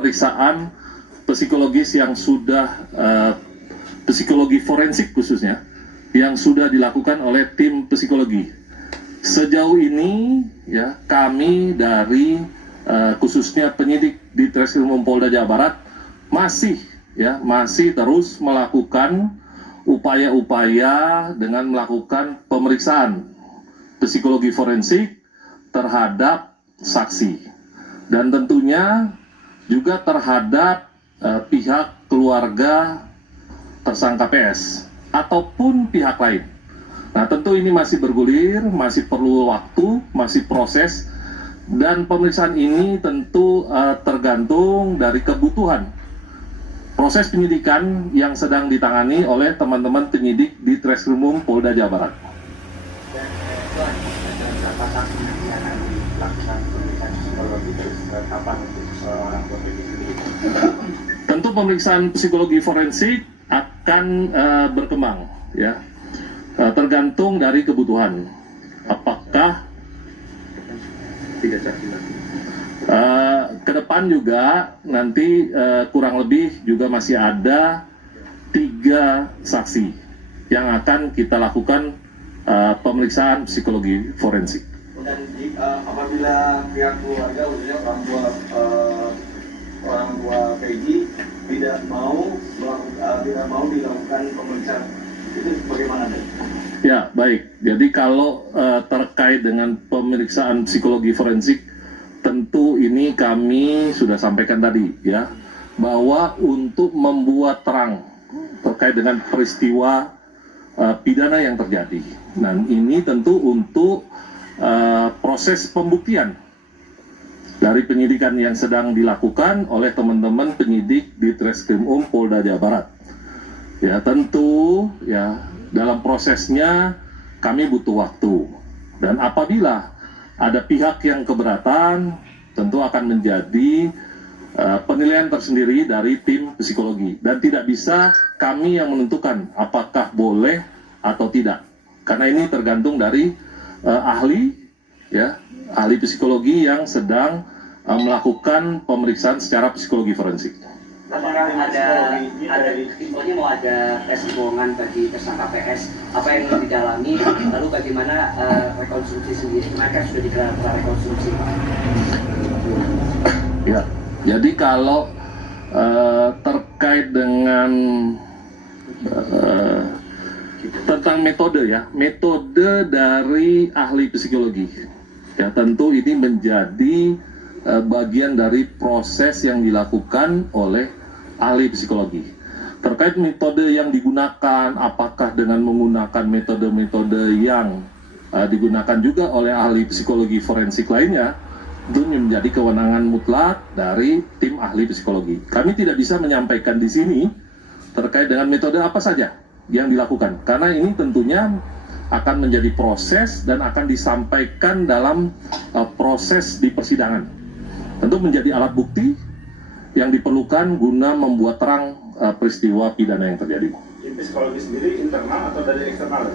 pemeriksaan psikologis yang sudah psikologi forensik khususnya yang sudah dilakukan oleh tim psikologi. Sejauh ini ya kami dari khususnya penyidik di Treskrimum Polda Jawa Barat masih terus melakukan upaya-upaya dengan melakukan pemeriksaan psikologi forensik terhadap saksi dan tentunya juga terhadap pihak keluarga tersangka PS ataupun pihak lain. Nah, tentu ini masih bergulir, masih perlu waktu, masih proses, dan pemeriksaan ini tentu tergantung dari kebutuhan proses penyidikan yang sedang ditangani oleh teman-teman penyidik di Treskrimum Polda Jawa Barat. Tentu pemeriksaan psikologi forensik akan berkembang, ya, tergantung dari kebutuhan. Apakah ke depan juga nanti kurang lebih juga masih ada 3 saksi yang akan kita lakukan pemeriksaan psikologi forensik. Dan apabila pihak keluarga, khususnya orang tua Peggy tidak mau dilakukan pemeriksaan, itu bagaimana? Ya, baik. Jadi kalau terkait dengan pemeriksaan psikologi forensik, tentu ini kami sudah sampaikan tadi, ya, bahwa untuk membuat terang terkait dengan peristiwa pidana yang terjadi. Nah, ini tentu untuk proses pembuktian dari penyidikan yang sedang dilakukan oleh teman-teman penyidik di Treskrimum Polda Jawa Barat. Ya, tentu ya dalam prosesnya kami butuh waktu. Dan apabila ada pihak yang keberatan, tentu akan menjadi penilaian tersendiri dari tim psikologi. Dan tidak bisa kami yang menentukan apakah boleh atau tidak. Karena ini tergantung dari ahli psikologi yang sedang melakukan pemeriksaan secara psikologi forensik. Apakah ada infonya mau ada tes kebohongan bagi tersangka PS? Apa yang ingin didalami? Lalu bagaimana rekonstruksi sendiri? Kemarin kan sudah digelar rekonstruksi. Ya, jadi kalau terkait dengan tentang metode dari ahli psikologi, ya tentu ini menjadi bagian dari proses yang dilakukan oleh ahli psikologi. Terkait metode yang digunakan, apakah dengan menggunakan metode-metode yang digunakan juga oleh ahli psikologi forensik lainnya, itu menjadi kewenangan mutlak dari tim ahli psikologi. Kami tidak bisa menyampaikan di sini terkait dengan metode apa saja yang dilakukan, karena ini tentunya akan menjadi proses dan akan disampaikan dalam proses di persidangan. Tentu menjadi alat bukti yang diperlukan guna membuat terang peristiwa pidana yang terjadi. Tim psikologi sendiri internal atau dari eksternal?